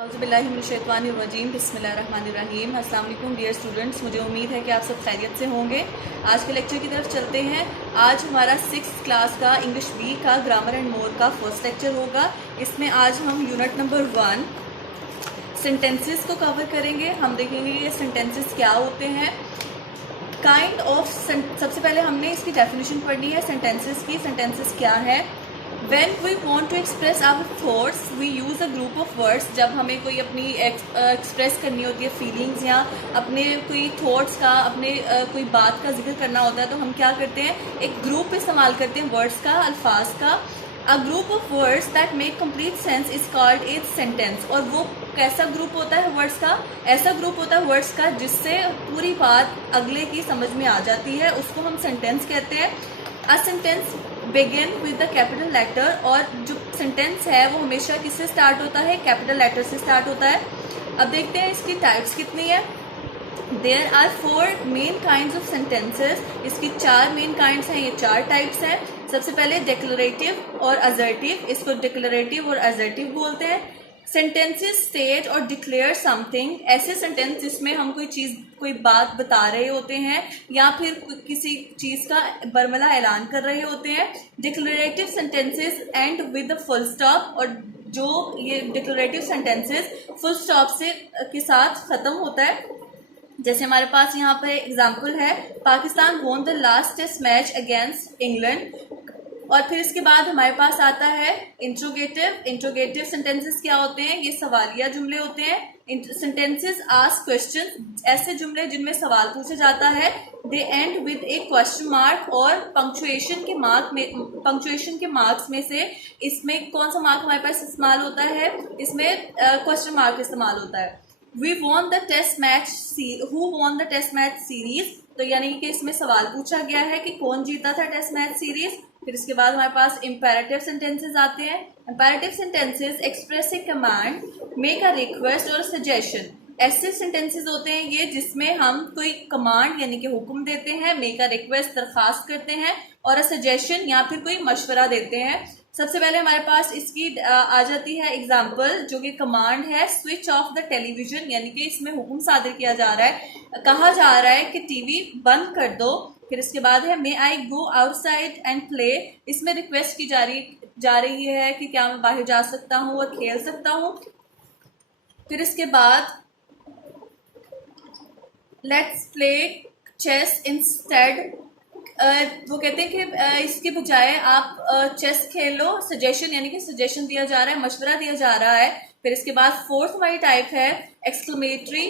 औज़ुबिल्लाहिमिनश्शैतानिर्रजीम बिस्मिल्लाहिर्रहमानिर्रहीम। अस्सलाम वालेकुम डियर स्टूडेंट्स, मुझे उम्मीद है कि आप सब खैरियत से होंगे। आज के लेक्चर की तरफ चलते हैं। आज हमारा 6th क्लास का इंग्लिश बी का ग्रामर एंड मोर का फर्स्ट लेक्चर होगा। इसमें आज हम यूनिट नंबर 1 सेंटेंसेस को कवर करेंगे। हम देखेंगे ये सेंटेंसेस क्या होते हैं। काइंड ऑफ सबसे पहले हमने इसकी डेफिनेशन पढ़नी है सेंटेंसेस की। सेंटेंसेस क्या है? When we want to express our thoughts, we use a group of words। जब हमें कोई अपनी एक्सप्रेस करनी होती है फीलिंग्स या अपने कोई थॉट्स का, अपने कोई बात का जिक्र करना होता है, तो हम क्या करते हैं, एक ग्रुप इस्तेमाल करते हैं वर्ड्स का, अल्फाज का। A group of words that make complete sense is called a sentence। और वो कैसा ग्रुप होता है वर्ड्स का? ऐसा ग्रुप होता है वर्ड्स का जिससे पूरी बात अगले की समझ में आ जाती है, उसको हम सेंटेंस कहते हैं। A sentence begin with the capital letter। और जो सेंटेंस है वो हमेशा किससे स्टार्ट होता है? कैपिटल लेटर से स्टार्ट होता है। अब देखते हैं इसकी टाइप्स कितनी है। There are 4 main kinds of sentences. इसकी 4 मेन काइंड्स हैं, ये 4 टाइप्स हैं। सबसे पहले डिक्लेरेटिव और असर्टिव। इसको डिक्लेरेटिव और असर्टिव बोलते हैं। सेंटेंसेस स्टेट और डिक्लेयर समथिंग। ऐसे सेंटेंस जिसमें हम कोई चीज़, कोई बात बता रहे होते हैं या फिर किसी चीज़ का बरमला ऐलान कर रहे होते हैं। Declarative sentences and with full stop. और जो ये डिक्लेरेटिव सेंटेंसेस फुल स्टॉप से के साथ ख़त्म होता है। जैसे हमारे पास यहाँ पे एग्जाम्पल है, Pakistan won the last test match against England. और फिर इसके बाद हमारे पास आता है इंट्रोगेटिव। इंट्रोगेटिव सेंटेंसेस क्या होते हैं? ये सवालिया जुमले होते हैं। Sentences ask question. ऐसे जुमले जिनमें सवाल पूछा जाता है। They end with a question mark. और पंक्चुएशन के मार्क्स में से इसमें कौन सा मार्क हमारे पास इस्तेमाल होता है? इसमें क्वेश्चन मार्क इस्तेमाल होता है। We won the test match। Who won the test match series? तो यानी कि इसमें सवाल पूछा गया है कि कौन जीता था टेस्ट मैच सीरीज। फिर इसके बाद हमारे पास इंपेरेटिव सेंटेंसेस आते हैं। Imperative sentences express A command, make a request और सजेशन। ऐसे सेंटेंसेस होते हैं ये जिसमें हम कोई कमांड यानी कि हुक्म देते हैं, मेक अ रिक्वेस्ट दरखास्त करते हैं, और अ सजेशन या फिर कोई मशवरा देते हैं। सबसे पहले हमारे पास इसकी आ जाती है एग्जाम्पल, जो कि कमांड है स्विच ऑफ द टेलीविजन। यानी कि इसमें हुक्म सादिर किया जा रहा है, कहा जा रहा है कि टीवी बंद कर दो। फिर इसके बाद है मे आई गो आउटसाइड एंड प्ले। इसमें रिक्वेस्ट की जा रही है कि क्या मैं बाहर जा सकता हूँ और खेल सकता हूँ। फिर इसके बाद लेट्स प्ले चेस इंस्टेड। वो कहते हैं कि इसके बजाय आप चेस खेलो। सजेशन यानी कि सजेशन दिया जा रहा है, मशवरा दिया जा रहा है। फिर इसके बाद फोर्थ हमारी टाइप है exclamatory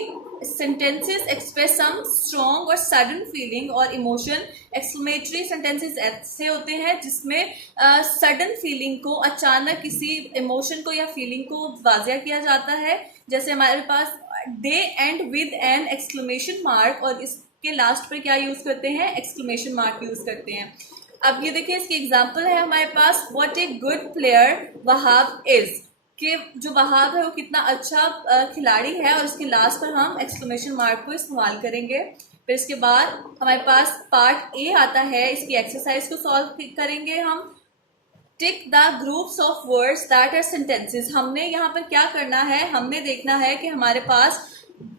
sentences express some strong और सडन फीलिंग और इमोशन। एक्सक्लेमेटरी सेंटेंसेस ऐसे होते हैं जिसमें सडन फीलिंग को, अचानक किसी इमोशन को या फीलिंग को वाज़िया किया जाता है। जैसे हमारे पास they end with an exclamation mark, और इसके लास्ट पर क्या यूज करते हैं? एक्सक्लेमेशन मार्क यूज करते हैं। अब ये देखिए इसकी एग्जांपल है हमारे पास, what a good player Wahab is. कि जो वहाब है वो कितना अच्छा खिलाड़ी है, और इसके लास्ट पर हम एक्सक्लेमेशन मार्क को इस्तेमाल करेंगे। फिर इसके बाद हमारे पास पार्ट ए आता है, इसकी एक्सरसाइज को सॉल्व करेंगे हम। Tick the groups of words that are sentences. हमने यहाँ पर क्या करना है, हमने देखना है कि हमारे पास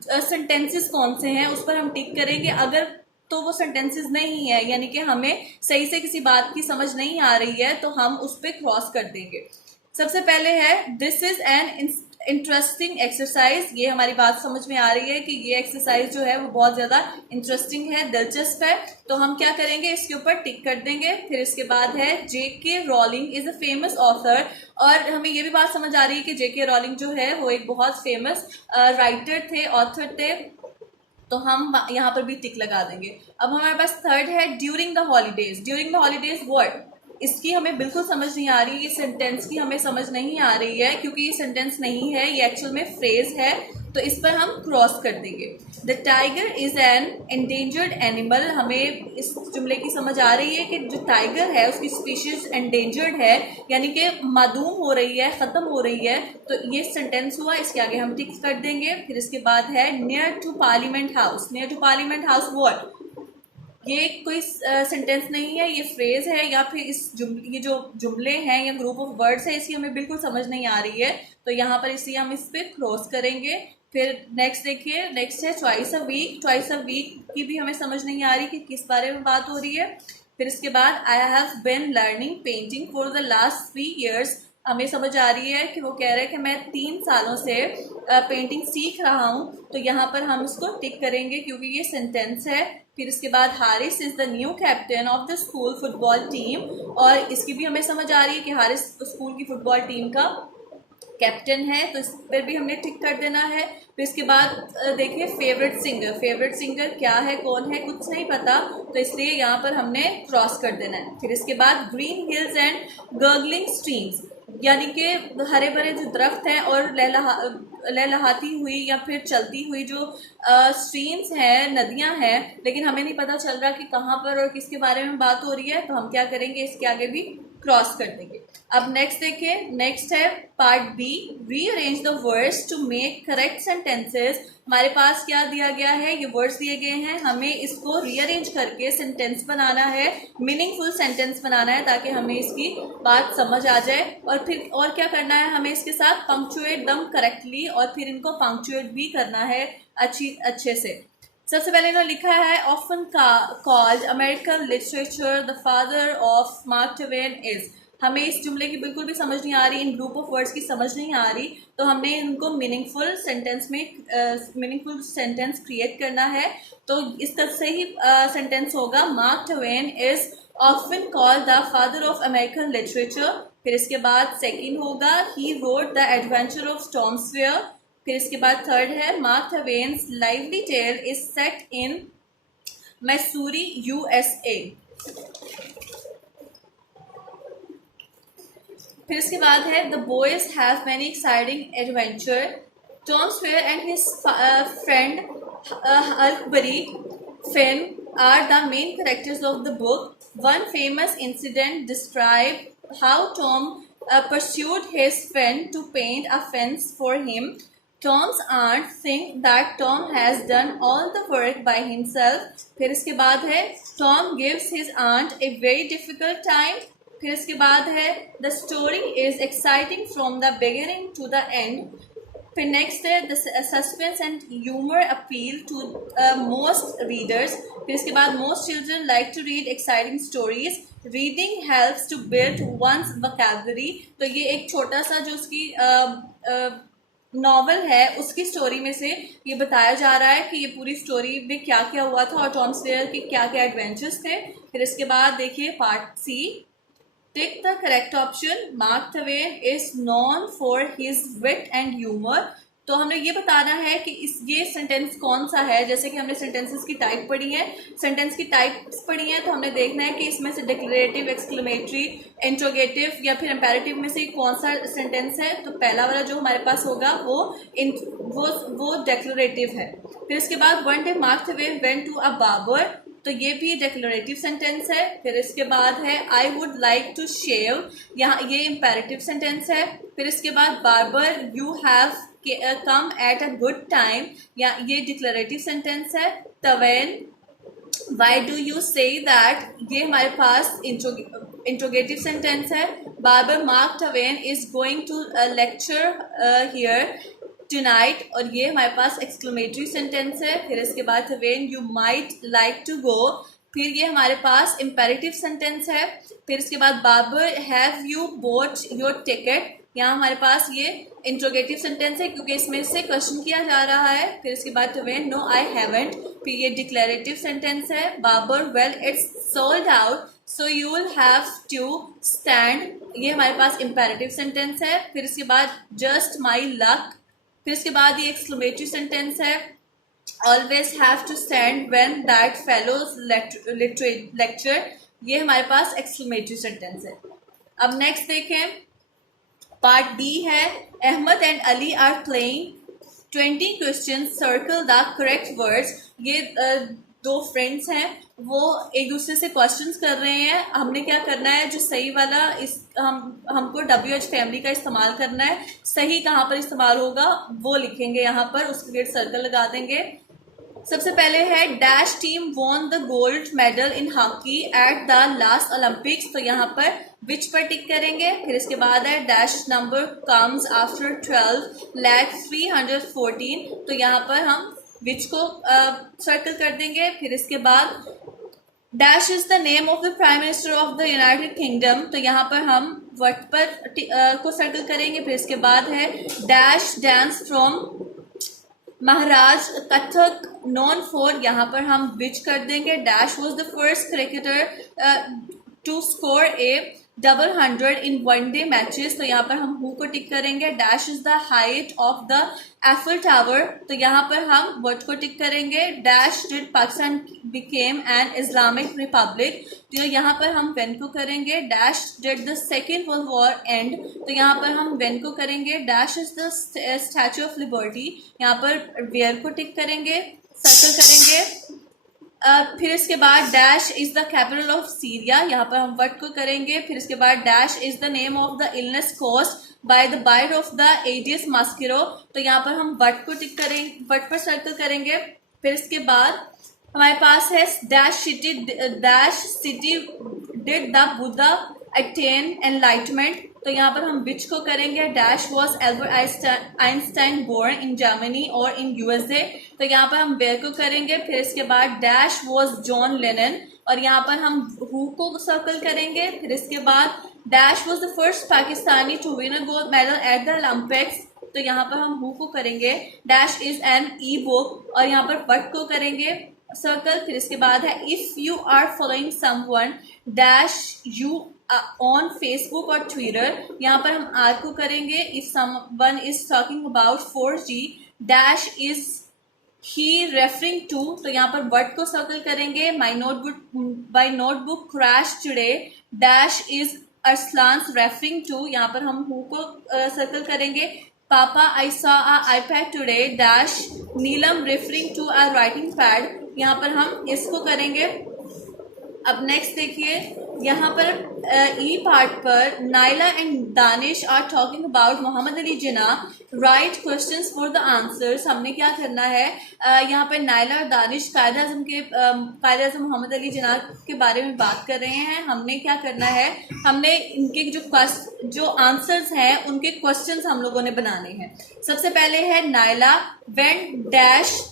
सेंटेंसेस कौन से हैं, उस पर हम टिक करेंगे। अगर तो वो सेंटेंसेस नहीं है, यानी कि हमें सही से किसी बात की समझ नहीं आ रही है, तो हम उस पर क्रॉस कर देंगे। सबसे पहले है this is an interesting exercise. ये हमारी बात समझ में आ रही है कि ये एक्सरसाइज जो है वो बहुत ज्यादा इंटरेस्टिंग है, दिलचस्प है, तो हम क्या करेंगे, इसके ऊपर टिक कर देंगे। फिर इसके बाद है J K Rowling is a famous author. और हमें ये भी बात समझ आ रही है कि जेके रॉलिंग जो है वो एक बहुत फेमस राइटर थे, ऑथर थे, तो हम यहाँ पर भी टिक लगा देंगे। अब हमारे पास थर्ड है during the holidays. During the holidays word, इसकी हमें बिल्कुल समझ नहीं आ रही, ये सेंटेंस की हमें समझ नहीं आ रही है, क्योंकि ये सेंटेंस नहीं है, ये एक्चुअल में फ्रेज है, तो इस पर हम क्रॉस कर देंगे। The tiger is an endangered animal. हमें इस जुमले की समझ आ रही है कि जो टाइगर है उसकी स्पीशीज एंडेंजर्ड है, यानी कि मादूम हो रही है, खत्म हो रही है, तो ये सेंटेंस हुआ, इसके आगे हम टिक कर देंगे। फिर इसके बाद है near to parliament house. Near to parliament house what, ये कोई सेंटेंस नहीं है, ये फ्रेज है, या फिर ये जो जुमले हैं या ग्रुप ऑफ वर्ड्स है, इसकी हमें बिल्कुल समझ नहीं आ रही है, तो यहाँ पर इसलिए हम इस पे क्रॉस करेंगे। फिर नेक्स्ट देखिए, नेक्स्ट है twice a week. Twice a week की भी हमें समझ नहीं आ रही कि किस बारे में बात हो रही है। फिर इसके बाद I have been learning painting for the last 3 years। हमें समझ आ रही है कि वो कह रहे हैं कि मैं 3 सालों से पेंटिंग सीख रहा हूँ, तो यहाँ पर हम इसको टिक करेंगे क्योंकि ये सेंटेंस है। फिर इसके बाद Haris is the new captain of the school football team, और इसकी भी हमें समझ आ रही है कि हारिस स्कूल की फुटबॉल टीम का कैप्टन है, तो इस पर भी हमने टिक कर देना है। फिर इसके बाद देखिए फेवरेट सिंगर, फेवरेट सिंगर क्या है, कौन है, कुछ नहीं पता, तो इसलिए यहाँ पर हमने क्रॉस कर देना है। फिर इसके बाद green hills and gargling streams, यानी कि हरे भरे जो दरख्त हैं और लहलहाती हुई या फिर चलती हुई जो स्ट्रीम्स हैं, नदियां हैं, लेकिन हमें नहीं पता चल रहा कि कहाँ पर और किसके बारे में बात हो रही है, तो हम क्या करेंगे, इसके आगे भी क्रॉस कर देंगे। अब नेक्स्ट देखिए, नेक्स्ट है part B, rearrange the words to make correct sentences. हमारे पास क्या दिया गया है, ये वर्ड्स दिए गए हैं, हमें इसको रीअरेंज करके सेंटेंस बनाना है, मीनिंगफुल सेंटेंस बनाना है ताकि हमें इसकी बात समझ आ जाए। और फिर और क्या करना है, हमें इसके साथ पंक्चुएट दम करेक्टली, और फिर इनको पंक्चुएट भी करना है अच्छे से। सबसे पहले इन्होंने लिखा है often called American literature the father of mark Twain is. हमें इस जुमले की बिल्कुल भी समझ नहीं आ रही, इन ग्रुप ऑफ वर्ड्स की समझ नहीं आ रही, तो हमने इनको मीनिंगफुल सेंटेंस में मीनिंगफुल सेंटेंस क्रिएट करना है। तो इसका सही सेंटेंस होगा Mark Twain is often called the father of American literature. फिर इसके बाद सेकेंड होगा he wrote the adventure of Tom Sawyer. फिर इसके बाद थर्ड है Mark Twain's lively tale is set in Missouri USA। फिर इसके बाद है the boys have many exciting adventure, Tom Sawyer and his friend Huckleberry fin are the main characters of the book. One famous incident describe how Tom pursued his friend to paint a fence for him. Tom's aunt think that Tom has done all the work by himself. फिर इसके बाद है Tom gives his aunt a very difficult time. फिर इसके बाद है The story is exciting from the beginning to the end. फिर next है The suspense and humor appeal to most readers. फिर इसके बाद Most children like to read exciting stories. Reading helps to build one's vocabulary. तो ये एक छोटा सा जो उसकी नॉवल है उसकी स्टोरी में से ये बताया जा रहा है कि ये पूरी स्टोरी में क्या क्या हुआ था और टॉम सॉयर के क्या क्या एडवेंचर्स थे। फिर इसके बाद देखिए part C, tick the correct option, Mark Twain is known for his wit and humour. तो हमने ये बताना है कि ये सेंटेंस कौन सा है। जैसे कि हमने सेंटेंसेस की टाइप पढ़ी है, सेंटेंस की टाइप्स पढ़ी है, तो हमने देखना है कि इसमें से डिक्लेरेटिव, एक्सक्लेमेटरी, इंट्रोगेटिव या फिर इम्पेरेटिव में से कौन सा सेंटेंस है। तो पहला वाला जो हमारे पास होगा वो डिक्लेरेटिव है। फिर इसके बाद one day Mark Twain went to a barber, तो ये भी डिक्लेरेटिव सेंटेंस है। फिर इसके बाद है I would like to shave, यहाँ ये इम्पेरेटिव सेंटेंस है। फिर इसके बाद barber you have come at a good time, या ये डिक्लेरेटिव सेंटेंस है। Then why do you say that, ये हमारे पास इंट्रोगेटिव सेंटेंस है। Barber Mark Twain is going to lecture here tonight, और ये हमारे पास एक्सक्लेमेटरी सेंटेंस है। फिर इसके बाद when you might like to go, फिर ये हमारे पास इम्पेरेटिव सेंटेंस है। फिर इसके बाद barber have you bought your ticket, यहाँ हमारे पास ये इंट्रोगेटिव सेंटेंस है क्योंकि इसमें से क्वेश्चन किया जा रहा है। फिर इसके बाद व्हेन नो आई हैवंट, फिर ये डिक्लेरेटिव सेंटेंस है। Barber well it's sold out so you will have to stand, ये हमारे पास इम्पेरेटिव सेंटेंस है। फिर इसके बाद जस्ट माई लक, फिर इसके बाद ये एक्सक्लेमेटरी सेंटेंस है। Always have to stand when that fellows lecture, ये हमारे पास एक्सक्लेमेटरी सेंटेंस है। अब नेक्स्ट देखें, पार्ट डी है Ahmed and Ali are playing 20 question circle the correct words. ये दो फ्रेंड्स हैं, वो एक दूसरे से क्वेश्चंस कर रहे हैं। हमने क्या करना है, जो सही वाला हमको WH फैमिली का इस्तेमाल करना है। सही कहाँ पर इस्तेमाल होगा वो लिखेंगे यहाँ पर, उसके लिए सर्कल लगा देंगे। सबसे पहले है dash team won the gold medal in hockey at the last Olympics, तो यहाँ पर विच पर टिक करेंगे। फिर इसके बाद है डैश नंबर कम्स आफ्टर 12,314, तो यहाँ पर हम विच को सर्कल कर देंगे। फिर इसके बाद dash is the name of the prime minister of the United kingdom, तो यहाँ पर हम वट पर को सर्कल करेंगे। फिर इसके बाद है dash dance from Maharaj Kathak known for, यहाँ पर हम विच कर देंगे। Dash was the first cricketer to score a 100 in one day matches, तो यहाँ पर हम हु को टिक करेंगे। Dash is the height of the Eiffel Tower, तो यहाँ पर हम व्हाट को टिक करेंगे। Dash did Pakistan became an Islamic republic, तो यहाँ पर हम व्हेन को करेंगे। Dash did the second world war and, तो यहाँ पर हम व्हेन को करेंगे। Dash is the statue of liberty, यहाँ पर वेयर को टिक करेंगे, सर्कल करेंगे। फिर इसके बाद dash is the capital of Syria, यहाँ पर हम वट को करेंगे। फिर इसके बाद dash is the name of the illness caused by the bite of the Aedes mosquito, तो यहाँ पर हम वट को टिक करेंगे, वट पर सर्कल करेंगे। फिर इसके बाद हमारे पास है dash city did the Buddha attain enlightenment, तो यहाँ पर हम विच को करेंगे। Dash was Albert Einstein born in Germany और इन यूएसए, तो यहाँ पर हम वेयर को करेंगे। फिर इसके बाद डैश वॉज जॉन लेनन, और यहाँ पर हम हु को सर्कल करेंगे। फिर इसके बाद dash was the first Pakistani to win a gold medal at the Olympics, तो यहाँ पर हम हु को करेंगे। Dash is an e book, और यहाँ पर वट को करेंगे सर्कल। फिर इसके बाद है if you are following someone dash you on Facebook और ट्विटर, यहाँ पर हम आर को करेंगे। If someone is talking about 4G dash is he referring to, तो यहाँ पर वर्ड को सर्कल करेंगे। My notebook crash today dash is Arsalan's referring to, यहाँ पर हम हु को सर्कल करेंगे। Papa I saw a iPad today dash Neelam referring to a writing pad, यहाँ पर हम इसको करेंगे। अब नेक्स्ट देखिए, यहाँ पर ई पार्ट पर Naila and Danish are talking about Mohammad Ali Jinnah, right questions for the answers. हमने क्या करना है, यहाँ पर नाइला और दानिश कायद आज़म मोहम्मद अली जिन्ना के बारे में बात कर रहे हैं। हमने क्या करना है, हमने इनके जो आंसर्स हैं उनके क्वेश्चंस हम लोगों ने बनाने हैं। सबसे पहले है नाइला व्हेन डैश,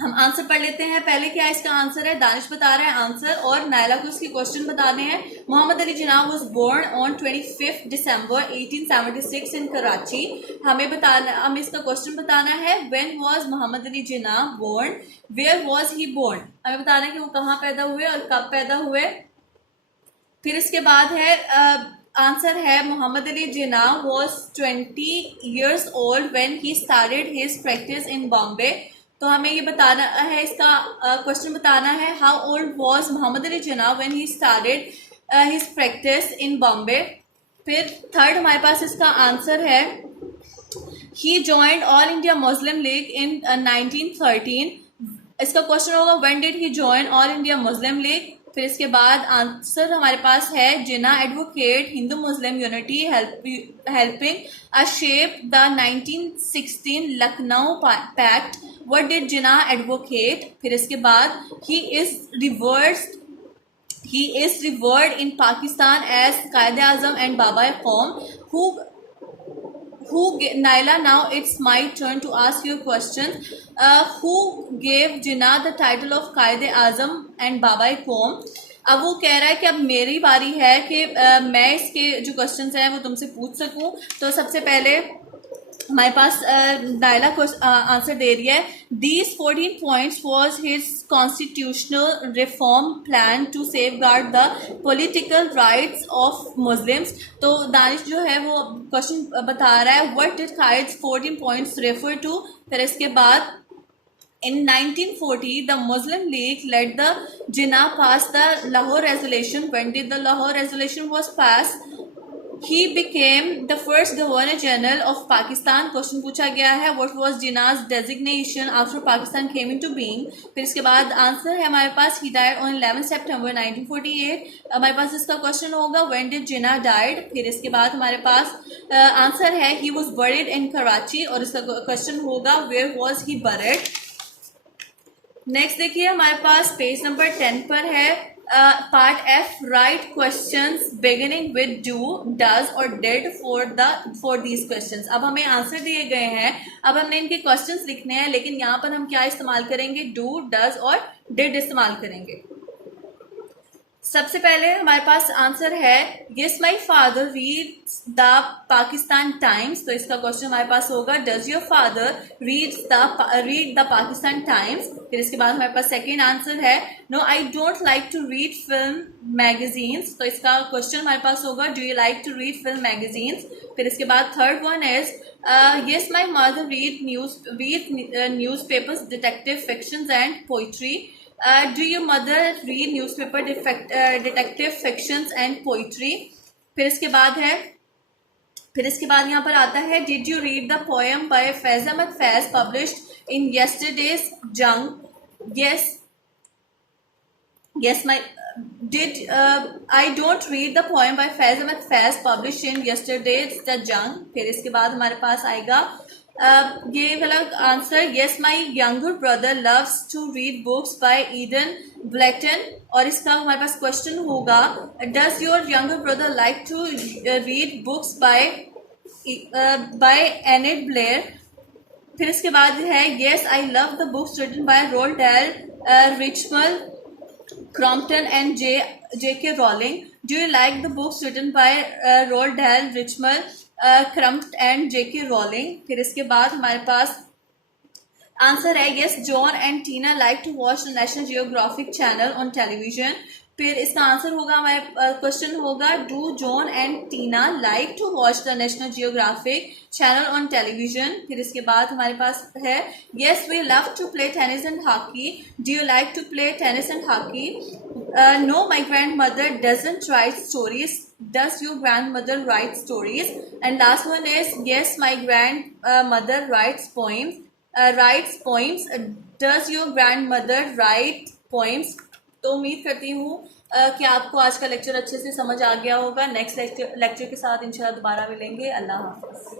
हम आंसर पढ़ लेते हैं। पहले क्या इसका आंसर है, दानिश बता रहा है आंसर और नायला को इसके क्वेश्चन बताने हैं। Mohammad Ali Jinnah was born on 25 December 1876 in Karachi. हमें इसका क्वेश्चन बताना है when was Mohammad Ali Jinnah born, where was he born, हमें बताना है कि वो कहाँ पैदा हुए और कब पैदा हुए। फिर इसके बाद है आंसर है Mohammad Ali Jinnah was 20 years old when he started his practice in Bombay, तो हमें ये बताना है, इसका क्वेश्चन बताना है how old was Mohammad Ali Jinnah when he started his practice in Bombay. फिर थर्ड हमारे पास इसका आंसर है he joined All India Muslim League in 1913, इसका क्वेश्चन होगा when did he join All India Muslim League. फिर इसके बाद आंसर हमारे पास है Jinnah advocate Hindu Muslim unity helping a shape the 1916 Lucknow pact, what did Jinnah advocate. फिर इसके बाद he is revered in Pakistan as Quaid Azam and Baba Qaum who Naila, now it's my turn to ask you a question. Who gave Jinnah the title of Qaid Azam and Baba Qawm? अब वो कह रहा है कि अब मेरी बारी है कि मैं इसके जो क्वेश्चंस हैं वो तुमसे पूछ सकूं। तो सबसे पहले हमारे पास नायला को आंसर दे रही है, these 14 points was his constitutional reform plan to safeguard the political rights of Muslims. तो दानिश जो है वो क्वेश्चन बता रहा है what did Quaid's 14 points refer to. फिर इसके बाद in 1940 the Muslim League led the Jinnah pass the Lahore Resolution. When did the Lahore Resolution was passed? He became the first Governor General of Pakistan. Question पूछा गया है what was Jinnah's designation after Pakistan came into being. फिर इसके बाद answer है हमारे पास he died on 11 September 1948. हमारे पास इसका क्वेश्चन होगा when did Jinnah died. फिर इसके बाद हमारे पास आंसर है he was buried in Karachi और इसका क्वेश्चन होगा where was he buried. Next देखिए हमारे पास पेज नंबर 10 पर है part F, right questions beginning with do, does और डिड फॉर दीज क्वेश्चंस। अब हमें आंसर दिए गए हैं, अब हमने इनके क्वेश्चंस लिखने हैं, लेकिन यहाँ पर हम क्या इस्तेमाल करेंगे, डू, डज और डिड इस्तेमाल करेंगे। सबसे पहले हमारे पास आंसर है yes my father reads the Pakistan Times, तो इसका क्वेश्चन हमारे पास होगा does your father read the Pakistan Times. फिर इसके बाद हमारे पास सेकेंड आंसर है no I don't like to read film magazines, तो इसका क्वेश्चन हमारे पास होगा do you like to read film magazines. फिर इसके बाद third one is yes my mother read news papers, detective fictions and poetry. Do your mother read newspaper, detective fictions and poetry? फिर इसके बाद यहाँ पर आता है Did you read the poem by Faiz Ahmad Faiz published in yesterday's Jung? Yes, I don't read the poem by Faiz Ahmad Faiz published in yesterday's The Jung. फिर इसके बाद हमारे पास आएगा ये वाला answer yes my younger brother loves to read books by ईडन Blyton, और इसका हमारे पास क्वेश्चन होगा does your younger brother like to read books by Enid Blair. फिर इसके बाद है yes I love the books written by Roald Dahl, Richmal, Crompton and J.K. Rowling. Do you like the books written by Roald Dahl, Richmond, Crumpt and J.K. Rowling? फिर इसके बाद हमारे पास answer है yes John and Tina like to watch the National Geographic channel on television. फिर इसका answer होगा हमारे क्वेश्चन होगा do John and Tina like to watch the National Geographic channel on television. फिर इसके बाद हमारे पास है yes we love to play tennis and hockey, do you like to play tennis and hockey? No, my grandmother doesn't write stories. Does your grandmother write stories? And last one is yes, my grandmother writes poems. Does your grandmother write poems? तो उम्मीद करती हूँ कि आपको आज का lecture अच्छे से समझ आ गया होगा। नेक्स्ट लेक्चर के साथ इंशाल्लाह दोबारा मिलेंगे। अल्लाह हाफ़िज़।